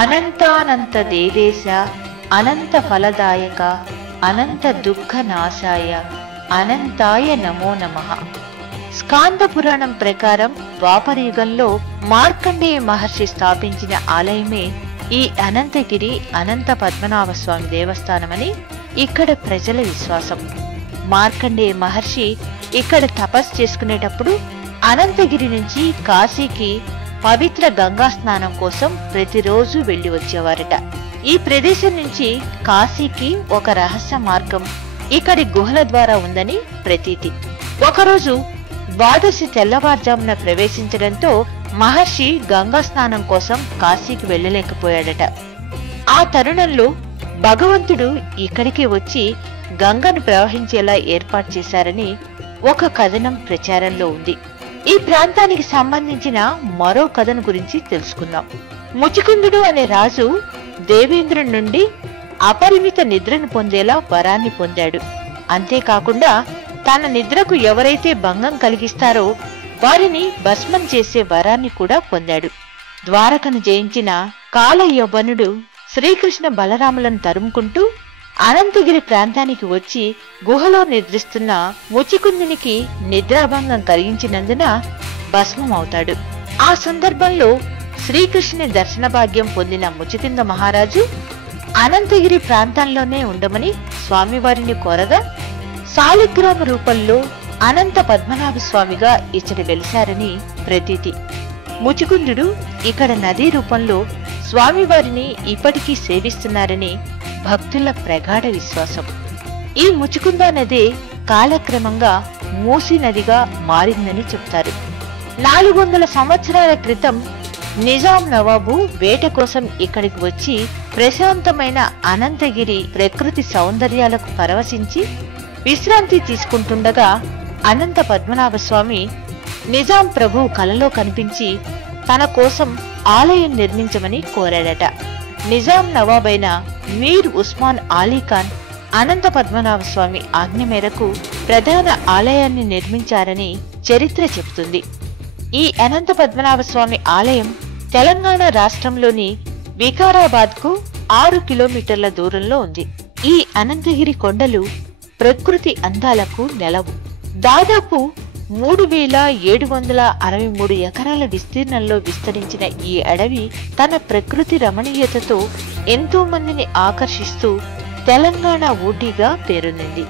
అనంతానంత దేవేశ అనంత ఫలదాయక అనంత దుఃఖ నాశాయ అనంతాయ నమో నమః. స్కాంద పురాణం ప్రకారం ద్వాపరయుగంలో మార్కండేయ మహర్షి స్థాపించిన ఆలయమే ఈ అనంతగిరి అనంత పద్మనాభ స్వామి దేవస్థానమని ఇక్కడ ప్రజల విశ్వాసం. మార్కండేయ మహర్షి ఇక్కడ తపస్సు చేసుకునేటప్పుడు అనంతగిరి నుంచి కాశీకి పవిత్ర గంగా స్నానం కోసం ప్రతిరోజు వెళ్లి వచ్చేవారట. ఈ ప్రదేశం నుంచి కాశీకి ఒక రహస్య మార్గం ఇక్కడి గుహల ద్వారా ఉందని ప్రతీతి. ఒకరోజు ద్వాదశి తెల్లవారుజామున ప్రవేశించడంతో మహర్షి గంగా స్నానం కోసం కాశీకి వెళ్లలేకపోయాడట. ఆ తరుణంలో భగవంతుడు ఇక్కడికి వచ్చి గంగను ప్రవహించేలా ఏర్పాటు చేశారని ఒక కథనం ప్రచారంలో ఉంది. ఈ ప్రాంతానికి సంబంధించిన మరో కథను గురించి తెలుసుకుందాం. ముచికుందుడు అనే రాజు దేవేంద్రుడి నుండి అపరిమిత నిద్రను పొందేలా వరాన్ని పొందాడు. అంతేకాకుండా తన నిద్రకు ఎవరైతే భంగం కలిగిస్తారో వారిని భస్మం చేసే వరాన్ని కూడా పొందాడు. ద్వారకను జయించిన కాలయవనుడు శ్రీకృష్ణ బలరాములను తరుముకుంటూ అనంతగిరి ప్రాంతానికి వచ్చి గుహలో నిద్రిస్తున్న ముచికుందునికి నిద్రాభంగం కలిగించినందున భస్మం అవుతాడు. ఆ సందర్భంలో శ్రీకృష్ణుని దర్శన భాగ్యం పొందిన ముచికుంద మహారాజు అనంతగిరి ప్రాంతంలోనే ఉండమని స్వామివారిని కోరగా సాలిగ్రామ రూపంలో అనంత పద్మనాభ స్వామిగా ఇచ్చట వెలిశారని ప్రతీతి. ముచికుందుడు ఇక్కడ నదీ రూపంలో స్వామివారిని ఇప్పటికీ సేవిస్తున్నారని భక్తుల ప్రగాఢ విశ్వాసం. ఈ ముచికుంద నది కాలక్రమంగా మూసీ నదిగా మారిందని చెప్తారు. 400 సంవత్సరాల క్రితం నిజాం నవాబు వేట కోసం ఇక్కడికి వచ్చి ప్రశాంతమైన అనంతగిరి ప్రకృతి సౌందర్యాలకు పరవశించి విశ్రాంతి తీసుకుంటుండగా అనంత పద్మనాభ స్వామి నిజాం ప్రభు కలలో కనిపించి తన కోసం ఆలయం నిర్మించమని కోరాడట. నిజాం నవాబైన మీర్ ఉస్మాన్ అలీఖాన్ అనంత పద్మనాభ స్వామి ఆజ్ఞ మేరకు ప్రధాన ఆలయాన్ని నిర్మించారని చరిత్ర చెబుతుంది. ఈ అనంత పద్మనాభ స్వామి ఆలయం తెలంగాణ రాష్ట్రంలోని వికారాబాద్ కు 6 కిలోమీటర్ల దూరంలో ఉంది. ఈ అనంతగిరి కొండలు ప్రకృతి అందాలకు నెలవు. దాదాపు 3763 ఎకరాల విస్తీర్ణంలో విస్తరించిన ఈ అడవి తన ప్రకృతి రమణీయతతో ఎంతో మందిని ఆకర్షిస్తూ తెలంగాణ ఊటీగా పేరొందింది.